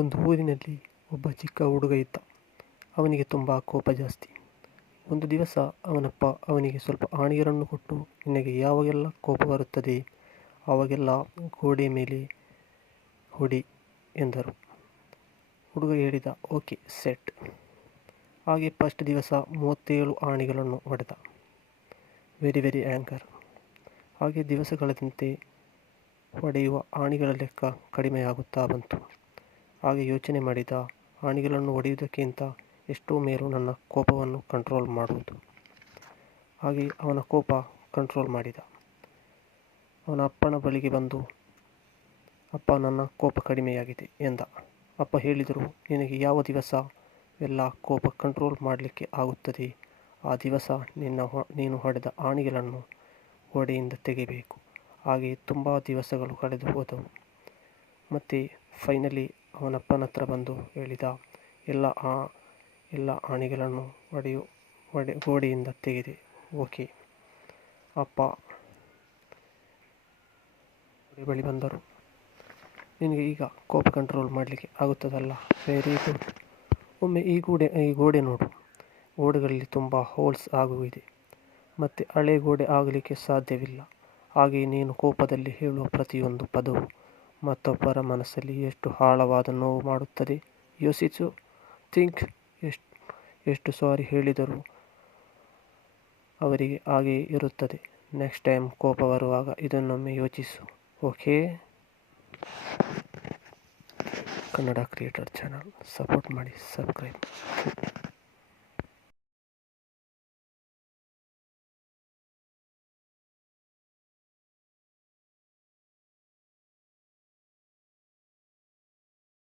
ಒಂದು ಊರಿನಲ್ಲಿ ಒಬ್ಬ ಚಿಕ್ಕ ಹುಡುಗ ಇದ್ದ. ಅವನಿಗೆ ತುಂಬ ಕೋಪ ಜಾಸ್ತಿ. ಒಂದು ದಿವಸ ಅವನಪ್ಪ ಅವನಿಗೆ ಸ್ವಲ್ಪ ಆಣಿಗರನ್ನು ಕೊಟ್ಟು, ನಿನಗೆ ಯಾವಾಗೆಲ್ಲ ಕೋಪ ಬರುತ್ತದೆ ಆವಾಗೆಲ್ಲ ಗೋಡೆ ಮೇಲೆ ಹೊಡಿ ಎಂದರು. ಹುಡುಗ ಹೇಳಿದ, ಓಕೆ ಸೆಟ್. ಹಾಗೆ ಫಸ್ಟ್ ದಿವಸ 37 ಆಣಿಗಳನ್ನು ಹೊಡೆದ. Very anger. ಹಾಗೆ ದಿವಸಗಳಂತೆ ಹೊಡೆಯುವ ಆಣಿಗಳ ಲೆಕ್ಕ ಕಡಿಮೆಯಾಗುತ್ತಾ ಬಂತು. ಹಾಗೆ ಯೋಚನೆ ಮಾಡಿದ, ಆಣಿಗಳನ್ನು ಹೊಡೆಯುವುದಕ್ಕಿಂತ ಎಷ್ಟೋ ಮೇಲೂ ನನ್ನ ಕೋಪವನ್ನು ಕಂಟ್ರೋಲ್ ಮಾಡುವುದು. ಹಾಗೆ ಅವನ ಕೋಪ ಕಂಟ್ರೋಲ್ ಮಾಡಿದ. ಅವನ ಅಪ್ಪನ ಬಳಿಗೆ ಬಂದು, ಅಪ್ಪ, ನನ್ನ ಕೋಪ ಕಡಿಮೆಯಾಗಿದೆ ಎಂದ. ಅಪ್ಪ ಹೇಳಿದರು, ನಿನಗೆ ಯಾವ ದಿವಸ ಎಲ್ಲ ಕೋಪ ಕಂಟ್ರೋಲ್ ಮಾಡಲಿಕ್ಕೆ ಆಗುತ್ತದೆ ಆ ದಿವಸ ನೀನು ಹೊಡೆದ ಆಣಿಗಳನ್ನು ಗೋಡೆಯಿಂದ ತೆಗೆಯಬೇಕು. ಹಾಗೆ ತುಂಬ ದಿವಸಗಳು ಕಳೆದು ಹೋದವು. ಮತ್ತು ಫೈನಲಿ ಅವನಪ್ಪನ ಹತ್ರ ಬಂದು ಹೇಳಿದ, ಎಲ್ಲ ಆಣಿಗಳನ್ನು ಗೋಡೆಯಿಂದ ತೆಗೆದೆ. ಓಕೆ. ಅಪ್ಪ ಬಳಿ ಬಂದರು. ನಿನಗೆ ಈಗ ಕೋಪ ಕಂಟ್ರೋಲ್ ಮಾಡಲಿಕ್ಕೆ ಆಗುತ್ತದಲ್ಲ, ವೆರಿ ಗುಡ್. ಒಮ್ಮೆ ಈ ಗೋಡೆ ನೋಡು. ಗೋಡೆಗಳಲ್ಲಿ ತುಂಬ ಹೋಲ್ಸ್ ಆಗುವಿದೆ ಮತ್ತು ಹಳೆ ಗೋಡೆ ಆಗಲಿಕ್ಕೆ ಸಾಧ್ಯವಿಲ್ಲ. ಹಾಗೆ ನೀನು ಕೋಪದಲ್ಲಿ ಹೇಳುವ ಪ್ರತಿಯೊಂದು ಪದವು ಮತ್ತೊಬ್ಬರ ಮನಸ್ಸಲ್ಲಿ ಎಷ್ಟು ಆಳವಾದ ನೋವು ಮಾಡುತ್ತದೆ ಯೋಚಿಸು. ಥಿಂಕ್. ಎಷ್ಟು ಸಾರಿ ಹೇಳಿದರೂ ಅವರಿಗೆ ಹಾಗೆಯೇ ಇರುತ್ತದೆ. ನೆಕ್ಸ್ಟ್ ಟೈಮ್ ಕೋಪ ಬರುವಾಗ ಇದನ್ನೊಮ್ಮೆ ಯೋಚಿಸು. Okay. Kannada creator channel support ಮಾಡಿ, ಸಬ್ಸ್ಕ್ರೈಬ್.